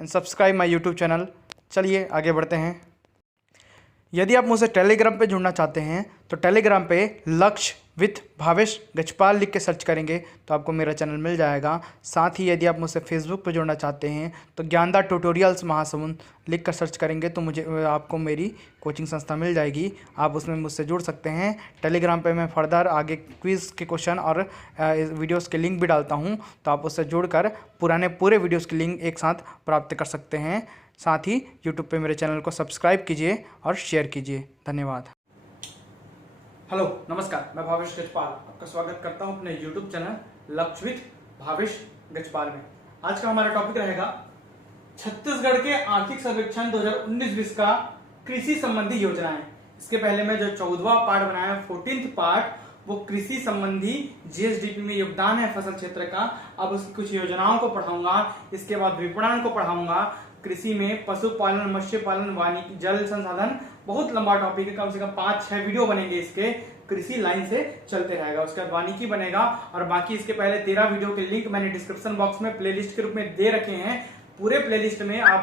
And subscribe my YouTube channel. चलिए आगे बढ़ते हैं। यदि आप मुझसे टेलीग्राम पे जुड़ना चाहते हैं तो टेलीग्राम पे लक्ष्य विथ भावेश गजपाल लिख के सर्च करेंगे तो आपको मेरा चैनल मिल जाएगा। साथ ही यदि आप मुझसे फेसबुक पे जुड़ना चाहते हैं तो ज्ञानदा ट्यूटोरियल्स महासमुंद लिख कर सर्च करेंगे तो आपको मेरी कोचिंग संस्था मिल जाएगी। आप उसमें मुझसे जुड़ सकते हैं। टेलीग्राम पे मैं फर्दर आगे क्विज़ के क्वेश्चन और वीडियोस के लिंक भी डालता हूं, तो आप उससे जुड़कर पूरे वीडियोस के लिंक एक साथ प्राप्त कर सकते हैं। साथ ही यूट्यूब पे मेरे चैनल को सब्सक्राइब कीजिए और शेयर कीजिए। धन्यवाद। हेलो नमस्कार, मैं भावेश गजपाल आपका स्वागत करता हूं अपने यूट्यूब चैनल लक्ष्य विथ भावेश गजपाल में। आज का हमारा टॉपिक रहेगा छत्तीसगढ़ के आर्थिक सर्वेक्षण 2019-20 का कृषि संबंधी योजनाएं। इसके पहले मैं जो 14वां पार्ट बनाया 14th पार्ट, वो कृषि संबंधी जीएसडीपी में योगदान है फसल क्षेत्र का। अब उसकी कुछ योजनाओं को पढ़ाऊंगा, इसके बाद विपणन को पढ़ाऊंगा। कृषि में पशुपालन, मत्स्य पालन, वानिकी, जल संसाधन, बहुत लंबा टॉपिक है, कम से कम 5-6 वीडियो बनेंगे इसके। कृषि लाइन से चलते रहेगा, उसके बाद वानिकी बनेगा और बाकी इसके पहले 13 वीडियो के लिंक मैंने डिस्क्रिप्शन बॉक्स में प्लेलिस्ट के रूप में दे रखे हैं। पूरे प्लेलिस्ट में आप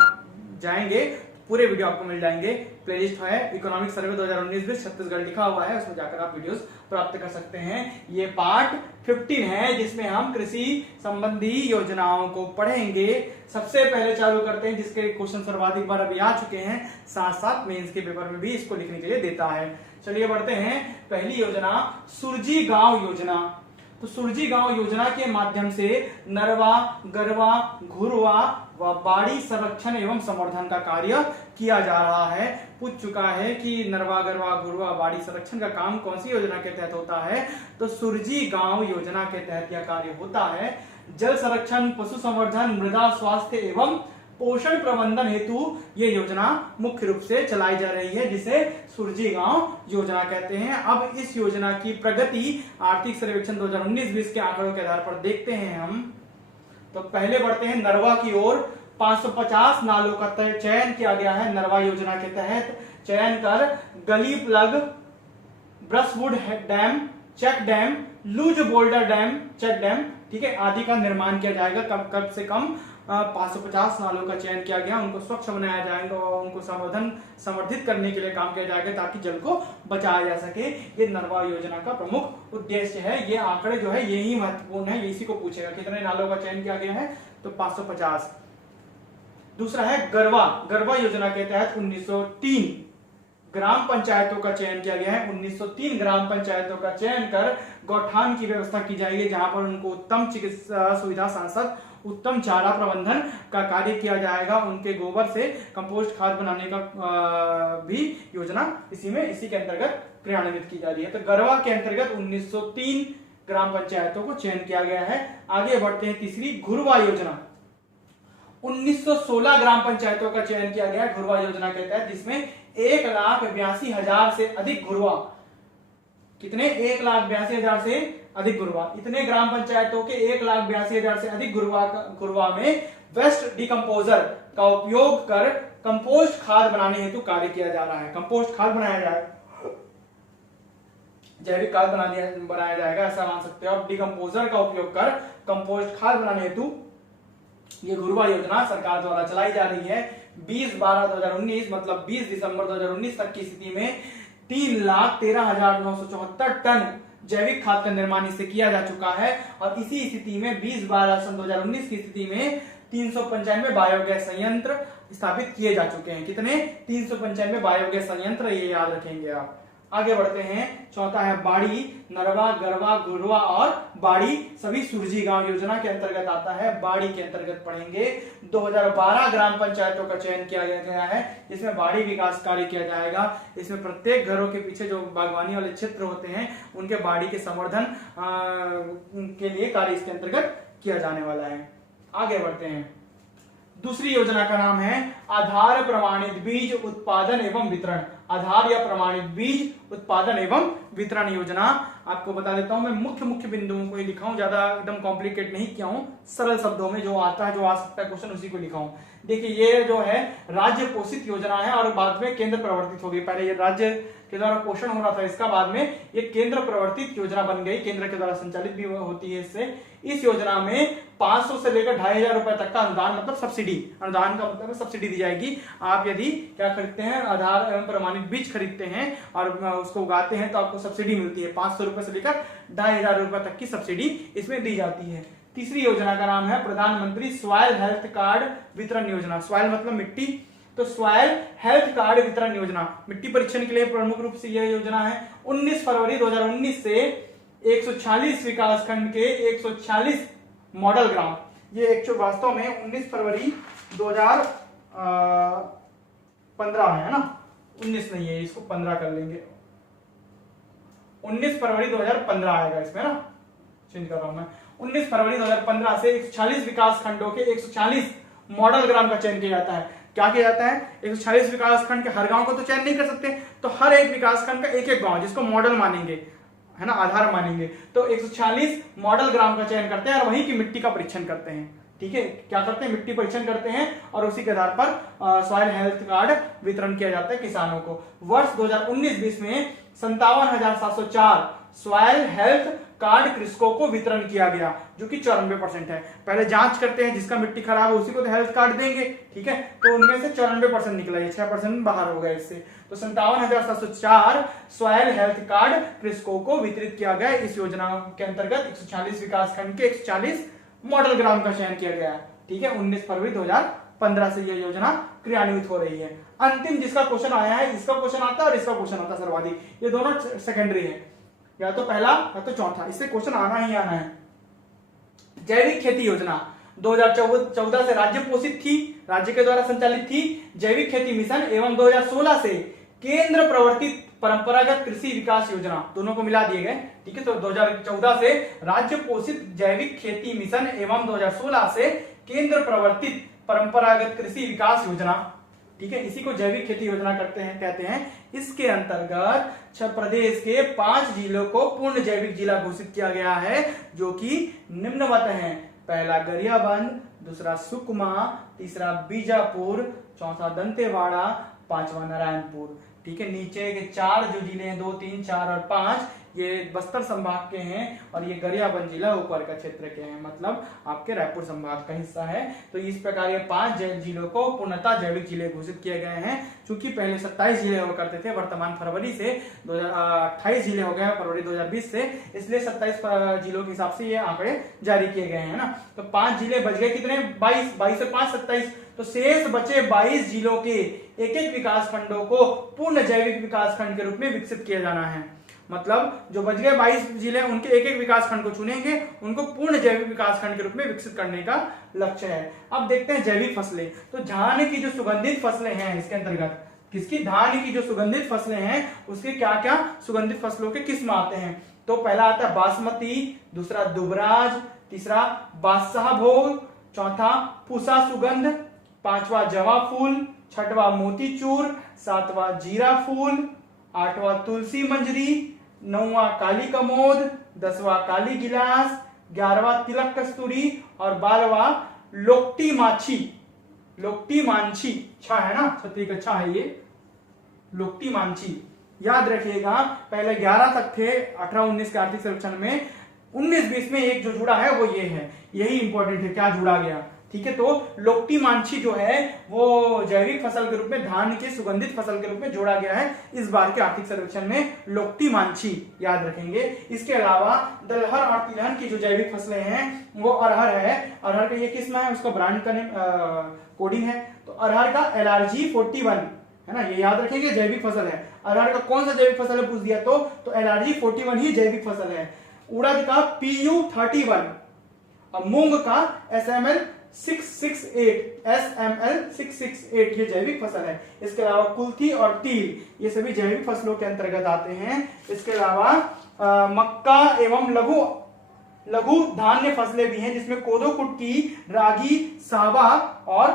जाएंगे, पूरे वीडियो आपको मिल जाएंगे। प्लेलिस्ट है इकोनॉमिक सर्वे 2019-20 छत्तीसगढ़ लिखा हुआ है, उसमें जाकर आप वीडियोस प्राप्त कर सकते हैं। ये पार्ट 15 है जिसमें हम कृषि संबंधी योजनाओं को पढ़ेंगे। सबसे पहले चालू करते हैं, जिसके क्वेश्चन सर्वाधिक बार अभी आ चुके हैं, साथ साथ मेंस के पेपर में भी इसको लिखने के लिए देता है। चलिए बढ़ते हैं। पहली योजना सुरजी गांव योजना। तो सुरजी गांव योजना के माध्यम से नरवा, गरवा, घुरवा व बाड़ी संरक्षण एवं संवर्धन का कार्य किया जा रहा है। पूछ चुका है कि नरवा, गरवा, घुरवा, बाड़ी संरक्षण का काम कौन सी योजना के तहत होता है, तो सुरजी गांव योजना के तहत यह कार्य होता है। जल संरक्षण, पशु संवर्धन, मृदा स्वास्थ्य एवं पोषण प्रबंधन हेतु ये योजना मुख्य रूप से चलाई जा रही है, जिसे सुरजी गांव योजना कहते हैं। अब इस योजना की प्रगति आर्थिक सर्वेक्षण 2019-20 के आंकड़ों के आधार पर देखते हैं हम। तो पहले बढ़ते हैं नरवा की ओर। 550 नालों का चयन किया गया है नरवा योजना के तहत। चयन कर gully plug, brushwood dam, check dam, loose boulder dam, check dam, ठीक है, आदि का निर्माण किया जाएगा। कम से कम 550 नालों का चयन किया गया, उनको स्वच्छ बनाया जाएगा और उनको संवर्धित करने के लिए काम किया जाएगा ताकि जल को बचाया जा सके। ये नरवा योजना का प्रमुख उद्देश्य है। ये आंकड़े जो है यही महत्वपूर्ण है, इसी को पूछेगा कितने नालों का चयन किया गया है, तो 550। दूसरा है गरवा। गरवा योजना के तहत 1903 ग्राम पंचायतों का चयन किया गया है। 1903 ग्राम पंचायतों का चयन कर गौठान की व्यवस्था की जाएगी, जहां पर उनको उत्तम चिकित्सा सुविधा, सांसद, उत्तम चारा प्रबंधन का कार्य किया जाएगा। उनके गोबर से कंपोस्ट खाद बनाने का भी योजना इसी के अंतर्गत क्रियान्वित की जा रही है। तो गरवा के अंतर्गत 1903 ग्राम पंचायतों को चयन किया गया है। आगे बढ़ते हैं। तीसरी घुरवा योजना। 1916 ग्राम पंचायतों का चयन किया गया घुरवा योजना के तहत, जिसमें 1,82,000 से अधिक घुरवा, कितने 1,82,000 से अधिक घुरवा, इतने ग्राम पंचायतों के 1,82,000 से अधिक घुरवा में वेस्ट डिकम्पोजर का उपयोग कर कंपोस्ट खाद बनाने हेतु कार्य किया जा रहा है। कंपोस्ट खाद बनाया जाएगा, जैविक खाद बनाया जाएगा, ऐसा मान सकते हो आप। डिकम्पोजर का उपयोग कर कंपोस्ट खाद बनाने हेतु ये घुरवा योजना सरकार द्वारा चलाई जा रही है। 20/12/2019 मतलब 20 दिसंबर 2019 तक की स्थिति में 3,13,974 टन जैविक खाद का निर्माण इससे किया जा चुका है। और इसी स्थिति में 20/12/2019 की स्थिति में 395 बायोगैस संयंत्र स्थापित किए जा चुके हैं। कितने? 395 बायोगैस संयंत्र, ये याद रखेंगे आप। आगे बढ़ते हैं। चौथा है बाड़ी। नरवा, गरवा, घुरवा और बाड़ी सभी सुरजी गांव योजना के अंतर्गत आता है। बाड़ी के अंतर्गत पढ़ेंगे 2012 ग्राम पंचायतों का चयन किया गया है, जिसमें बाड़ी विकास कार्य किया जाएगा। इसमें प्रत्येक घरों के पीछे जो बागवानी वाले क्षेत्र होते हैं, उनके बाड़ी के संवर्धन के लिए कार्य इसके अंतर्गत किया जाने वाला है। आगे बढ़ते हैं। दूसरी योजना का नाम है आधार प्रमाणित बीज उत्पादन एवं वितरण। आधार या प्रमाणित बीज उत्पादन एवं वितरण योजना। आपको बता देता हूं, मैं मुख्य बिंदुओं को ही लिखा हूं, ज्यादा एकदम कॉम्प्लिकेट नहीं किया हूं, सरल शब्दों में जो आता है, जो आ सकता है क्वेश्चन, उसी को लिखा हूं। देखिए, ये जो है राज्य पोषित योजना है और बाद में केंद्र प्रवर्तित होगी। पहले ये राज्य के द्वारा पोषण हो रहा था, इसका बाद में ये केंद्र प्रवर्तित योजना बन गई, केंद्र के द्वारा संचालित भी होती है। इससे इस योजना में 500 से लेकर 2500 रुपए तक का अनुदान, मतलब सब्सिडी, अनुदान का मतलब सब्सिडी दी जाएगी। आप यदि क्या खरीदते हैं, आधार एवं प्रमाणित बीज खरीदते हैं और उसको उगाते हैं तो आपको सब्सिडी मिलती है। 500 रुपए से लेकर 2500 रुपए तक की सब्सिडी इसमें दी जाती है। तीसरी योजना का नाम है प्रधानमंत्री सॉइल हेल्थ कार्ड वितरण योजना। सॉइल मतलब मिट्टी, तो सॉइल हेल्थ कार्ड वितरण योजना, मिट्टी परीक्षण के लिए प्रमुख रूप से यह योजना है। 19 फरवरी 2019 से 146 विकास खंड के 146 मॉडल ग्राम, ये वास्तव में 19 फरवरी 2015 है ना, 19 नहीं है, इसको 15 कर लेंगे, 19 फरवरी 2015 आएगा इसमें ना, चेंज कर रहा हूं मैं। 19 फरवरी 2015 से 146 विकास खंडों के 146 मॉडल ग्राम का चयन किया जाता है। क्या किया जाता है, 146 विकास खंड के हर गांव को तो चयन नहीं कर सकते, तो हर एक विकास खंड का एक एक गांव जिसको मॉडल मानेंगे, है ना, आधार मानेंगे, तो 146 मॉडल ग्राम का चयन करते हैं और वहीं की मिट्टी का परीक्षण करते हैं। ठीक है, क्या करते हैं, मिट्टी परीक्षण करते हैं और उसी के आधार पर सॉइल हेल्थ कार्ड वितरण किया जाता है किसानों को। वर्ष 2019-20 में 57,704 सॉइल हेल्थ कार्ड कृषकों को वितरण किया गया, जो कि 94% है। पहले जांच करते हैं, जिसका मिट्टी खराब है उसी को तो हेल्थ कार्ड देंगे, ठीक है, तो उनमें से 94% निकला, ये 6% बाहर हो गया इससे, तो 57,704 सॉइल हेल्थ कार्ड कृषकों को वितरित किया गया। इस योजना के अंतर्गत 140 विकास खंड के 140 मॉडल ग्राम का चयन किया गया है। ठीक है, 19 फरवरी 2015 से यह योजना क्रियान्वित हो रही है। अंतिम जिसका क्वेश्चन आया है, इसका क्वेश्चन आता है और इसका क्वेश्चन आता है सर्वाधिक, ये दोनों सेकेंडरी है, या तो पहला या तो चौथा, इससे क्वेश्चन आना ही आना है। जैविक खेती योजना 2014 से राज्य पोषित थी, राज्य के द्वारा संचालित थी। जैविक खेती मिशन एवं 2016 से केंद्र प्रवर्तित परंपरागत कृषि विकास योजना, दोनों को मिला दिए गए। ठीक है, तो 2014 से राज्य पोषित जैविक खेती मिशन एवं 2016 से केंद्र प्रवर्तित परंपरागत कृषि विकास योजना। ठीक है, इसी को जैविक खेती योजना कहते हैं। इसके अंतर्गत प्रदेश के 5 जिलों को पूर्ण जैविक जिला घोषित किया गया है, जो कि निम्नवत हैं। पहला गरियाबंद, दूसरा सुकमा, तीसरा बीजापुर, चौथा दंतेवाड़ा, पांचवा नारायणपुर। ठीक है, नीचे के 4 जो जिले हैं, 2, 3, 4 और 5, ये बस्तर संभाग के हैं और ये गरियाबंद जिला ऊपर का क्षेत्र के हैं, मतलब आपके रायपुर संभाग का हिस्सा है। तो इस प्रकार ये 5 जिलों को पूर्णतः जैविक जिले घोषित किए गए हैं। चूंकि पहले 27 जिले हुआ करते थे, वर्तमान फरवरी से 28 जिले हो गए फरवरी 2020 से, इसलिए 27 जिलों के हिसाब से ये आंकड़े जारी किए गए हैं ना। तो 5 जिले बच गए, कितने, 22 से 5 27, तो शेष बचे 22 जिलों के एक एक विकास खंडों को पूर्ण जैविक विकास खंड के रूप में विकसित किया जाना है। मतलब जो बच गए 22 जिले, उनके एक एक विकास खंड को चुनेंगे, उनको पूर्ण जैविक विकास खंड के रूप में विकसित करने का लक्ष्य है। अब देखते हैं जैविक फसलें। तो धान की जो सुगंधित फसलें हैं इसके अंतर्गत, किसकी, धान की जो सुगंधित फसलें हैं उसके क्या क्या सुगंधित फसलों के किस्म आते हैं। तो पहला आता है बासमती, दूसरा दुबराज, तीसरा बादशाह भोग, चौथा पूसा सुगंध, पांचवा जवा फूल, छठवा मोतीचूर, सातवां जीरा फूल, आठवां तुलसी मंजरी, 9वां काली कमोद, 10वां काली गिलास, 11वां तिलक कस्तूरी और 12वां लोकटी माछी, लोकटी मांछी, छा है ना, छतरी का छा है ये, लोकटी मांछी। याद रखिएगा, पहले 11 तक थे 18-19 के आर्थिक सर्वेक्षण में, 19-20 में एक जो जुड़ा है वो ये है, यही इंपॉर्टेंट है, क्या जुड़ा गया। ठीक है, तो लोकटी मांछी जो है वो जैविक फसल के रूप में धान के सुगंधित फसल के रूप में जोड़ा गया है इस बार के आर्थिक सर्वेक्षण में, लोकटी मांछी याद रखेंगे। इसके अलावा दलहन और तिलहन की जो जैविक फसलें हैं वो अरहर है, अरहर का ये किस्म है, उसका ब्रांड का कोडिंग है, तो अरहर का LRG 41 है ना, ये याद रखेंगे, जैविक फसल है। अरहर का कौन सा जैविक फसल है पूछ दिया तो LRG 41 ही जैविक फसल है। उड़द का PU 31 और मूंग का SML 668 ये जैविक फसल है। इसके अलावा कुल्थी और तिल ये सभी जैविक फसलों के अंतर्गत आते हैं। इसके अलावा मक्का एवं लघु धान्य फसलें भी हैं, जिसमें कोदो कुटकी, रागी, सावा और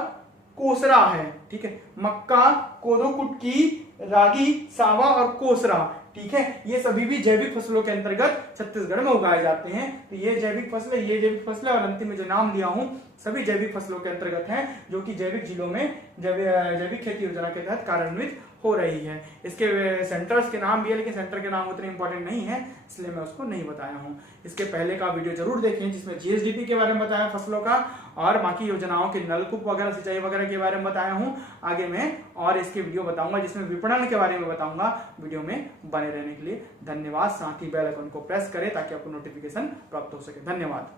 कोसरा है। ठीक है, मक्का, कोदो कुटकी, रागी, सावा और कोसरा ठीक है। ये सभी भी जैविक फसलों के अंतर्गत छत्तीसगढ़ में उगाए जाते हैं। तो ये जैविक फसलें, ये जैविक फसलें और अंतिम में जो नाम लिया हूं सभी जैविक फसलों के अंतर्गत हैं, जो कि जैविक जिलों में जैविक खेती योजना के तहत कार्यान्वित हो रही है। इसके सेंटर्स के नाम भी है, लेकिन सेंटर के नाम उतने इंपॉर्टेंट नहीं है, इसलिए मैं उसको नहीं बताया हूं। इसके पहले का वीडियो जरूर देखें जिसमें जीएसडीपी के बारे में बताया फसलों का, और बाकी योजनाओं के नलकूप वगैरह, सिंचाई वगैरह के बारे में बताया हूं। आगे मैं और इसके वीडियो बताऊंगा जिसमें विपणन के बारे में बताऊंगा। वीडियो में बने रहने के लिए धन्यवाद। साथ ही बेल आइकन को प्रेस करें ताकि आपको नोटिफिकेशन प्राप्त हो सके। धन्यवाद।